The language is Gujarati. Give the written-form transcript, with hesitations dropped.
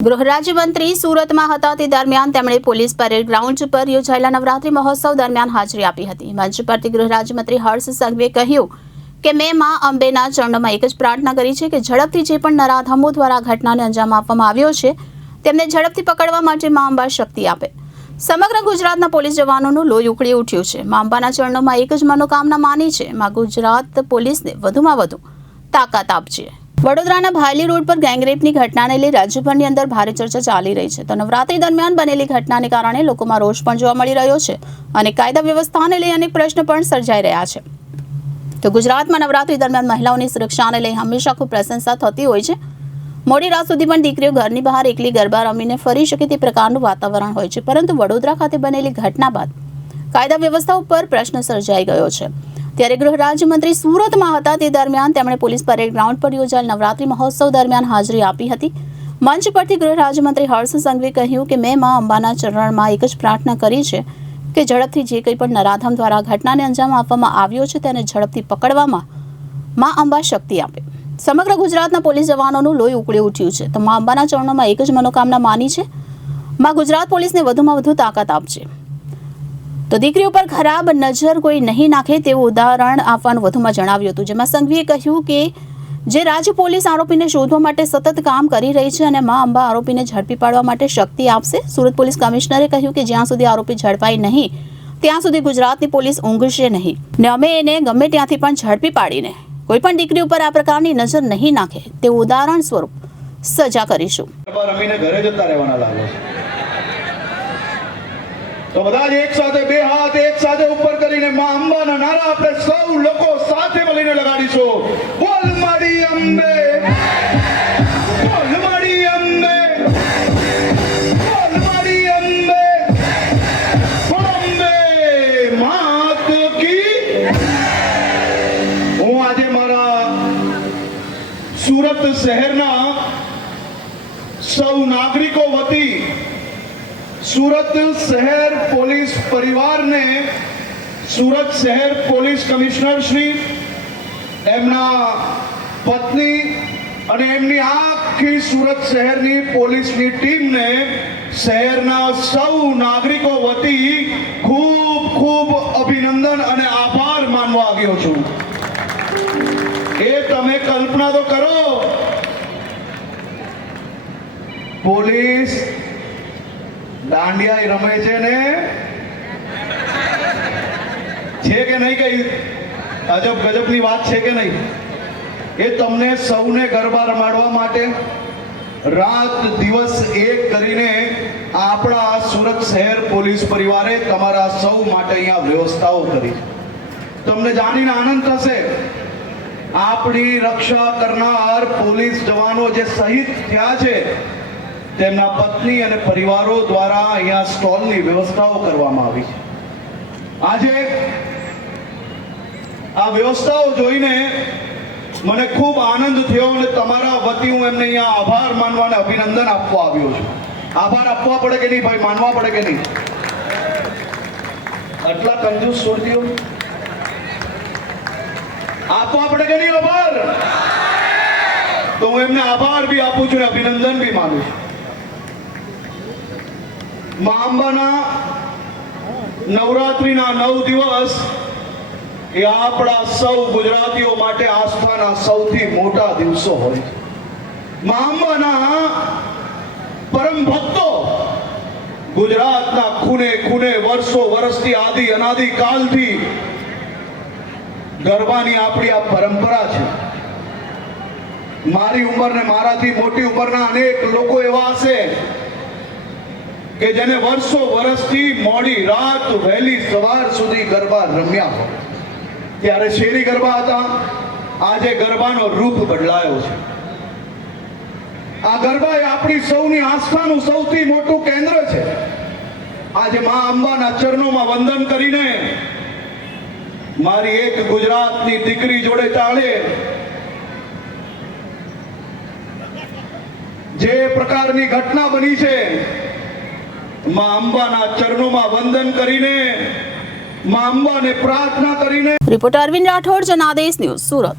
ગૃહ રાજ્યમંત્રી સુરતમાં હતા તે દરમિયાન તેમણે પોલીસ પરેડ ગ્રાઉન્ડ પર યોજાયેલા નવરાત્રી મહોત્સવ દરમિયાન હાજરી આપી હતી। મંચ પરથી ગૃહ રાજ્યમંત્રી હર્ષ સંઘવીએ કહ્યું કે મેં માં અંબેના ચરણોમાં એક જ પ્રાર્થના કરી છે કે ઝડપથી જે પણ નરાધમો દ્વારા ઘટનાને અંજામ આપવામાં આવ્યો છે તેમને ઝડપથી પકડવા માટે માં અંબા શક્તિ આપે। સમગ્ર ગુજરાતના પોલીસ જવાનોનું લોહી ઉકળી ઉઠ્યું છે। માં અંબાના ચરણોમાં એક જ મનોકામના માની છે, માં ગુજરાત પોલીસને વધુમાં વધુ તાકાત આપજે। વડોદરાના ભાયલી રોડ પર ગેંગરેપની ઘટનાને લઈ રાજ્યભરની અંદર ભારે ચર્ચા ચાલી રહી છે। તો નવરાત્રી દરમિયાન બનેલી ઘટનાને કારણે લોકોમાં રોષ પણ જોવા મળી રહ્યો છે અને કાયદા વ્યવસ્થાને લઈ અનેક પ્રશ્નો પણ સર્જાઈ રહ્યા છે। તો ગુજરાતમાં નવરાત્રી દરમિયાન મહિલાઓની સુરક્ષાને લઈ હંમેશા ખૂબ પ્રશંસા થતી હોય છે। મોડી રાત સુધી પણ દીકરીઓ ઘરની બહાર એકલી ગરબા રમીને ફરી શકે તે પ્રકારનું વાતાવરણ હોય છે, પરંતુ વડોદરા ખાતે બનેલી ઘટના બાદ કાયદા વ્યવસ્થા ઉપર પ્રશ્ન સર્જાઈ ગયો છે। ત્યારે ગૃહ રાજ્યમંત્રી સુરતમાં હતા તે દરમિયાન તેમણે પોલીસ પરેડ ગ્રાઉન્ડ પર યોજાયેલ નવરાત્રી મહોત્સવ દરમિયાન હાજરી આપી હતી। મંચ પરથી ગૃહ રાજ્યમંત્રી હર્ષ સંઘવીએ કહ્યું કે મેં માં અંબાના ચરણમાં એક જ પ્રાર્થના કરી છે કે ઝડપથી જે કંઈ પણ નરાધમ દ્વારા ઘટનાને અંજામ આપવામાં આવ્યો છે તેને ઝડપથી પકડવામાં માં અંબા શક્તિ આપે। સમગ્ર ગુજરાતના પોલીસ જવાનોનું લોહી ઉકળી ઉઠ્યું છે। તો માં અંબાના ચરણોમાં એક જ મનોકામના માની છે, માં ગુજરાત પોલીસને વધુમાં વધુ તાકાત આપજે। તો દીકરીઓ પર ખરાબ નજર કોઈ નહીં નાખે તેવું ઉદાહરણ આપવાનું વધુમાં જણાવ્યું હતું, જેમાં સંઘવીએ કહ્યું કે જે રાજ્ય પોલીસ આરોપીને શોધવા માટે સતત કામ કરી રહી છે અને માં અંબા આરોપીને ઝડપી પાડવા માટે શક્તિ આપશે। સુરત પોલીસ કમિશનરે કહ્યું કે જ્યાં સુધી આરોપી ઝડપાય નહીં ત્યાં સુધી ગુજરાતની પોલીસ ઊંઘશે નહીં ને અમે એને ગમે ત્યાંથી પણ ઝડપી પાડીને કોઈ પણ દીકરી ઉપર આ પ્રકારની નજર નહીં નાખે તેવું ઉદાહરણ સ્વરૂપ સજા કરીશું। તો બધા જ એક સાથે બે હાથ એક સાથે ઉપર કરીને માં અંબાના નારા આપણે સૌ લોકો સાથે મળીને લગાડીશું। બોલ માડી અંબે, બોલ માડી અંબે, બોલ માડી અંબે, અંબે માત કી। હું આજે મારા સુરત શહેરના સૌ નાગરિકો વતી सूरत शहर पुलिस परिवार ने सूरत शहर पुलिस कमिश्नर श्री एमना पत्नी અને એમની આખી સુરત શહેરની પોલીસની ટીમને શહેરના સૌ નાગરિકો વતી ખૂબ ખૂબ અભિનંદન અને આભાર માનવા આવ્યો છું। એ તમે કલ્પના તો કરો, પોલીસ દાંડિયા રમે છે ને છે કે નહીં, કઈ અજબ ગજબની વાત છે કે નહીં? એ તમને સૌને ગરબા રમાડવા માટે રાત દિવસ એક કરીને આપણા સુરત શહેર પોલીસ પરિવારે તમારા સૌ માટે અહીંયા વ્યવસ્થાઓ કરી। તમને જાણીને આનંદ થશે, આપણી રક્ષા કરનાર પોલીસ જવાનો જે શહીદ થયા છે તેમના પત્ની અને પરિવારો દ્વારા અહીંયા સ્ટોલની વ્યવસ્થાઓ કરવામાં આવી છે। આજે આ વ્યવસ્થાઓ જોઈને મને ખૂબ આનંદ થયો અને તમારા વતી હું એમને અહીંયા આભાર માનવા અને અભિનંદન આપવા આવ્યો છું। આભાર આપવા પડે કે નહીં ભાઈ, માનવા પડે કે નહીં? આટલા કંજૂસ સુરતીઓ આપવા પડે કે નહીં આભાર? તો હું એમને આભાર બી આપું છું અને અભિનંદન બી માનું છું। માં અંબાના નવરાત્રીના 9 દિવસ એ આપણા સૌ ગુજરાતીઓ માટે આસ્થાના સૌથી મોટા દિવસો હોય છે। માં અંબાના પરમ ભક્તો ગુજરાતના ખૂણે ખૂણે વર્ષો વર્ષથી આદિ અનાદિ કાલથી ગરબાની આપણી આ પરંપરા છે। મારી ઉંમર ને મારાથી મોટી ઉંમરના અનેક લોકો એવા હશે કે જેને વર્ષો વર્ષથી મોડી રાત વહેલી સવાર સુધી ગરબા રમ્યા હોય। ત્યારે શેરી ગરબા હતા, આજે ગરબાનો રૂપ બદલાયો છે। આ ગરબા એ આપણી સૌની આસ્થાનું સૌથી મોટું કેન્દ્ર છે। આજે માં અંબાના ચરણોમાં વંદન કરીને મારી એક ગુજરાતની દીકરી જોડે ચાલે જે પ્રકારની ઘટના બની છે, માં અંબાના ચરણોમાં વંદન કરીને માં અંબાને પ્રાર્થના કરીને। Reporter Arvind Rathod, Janadesh News, Surat.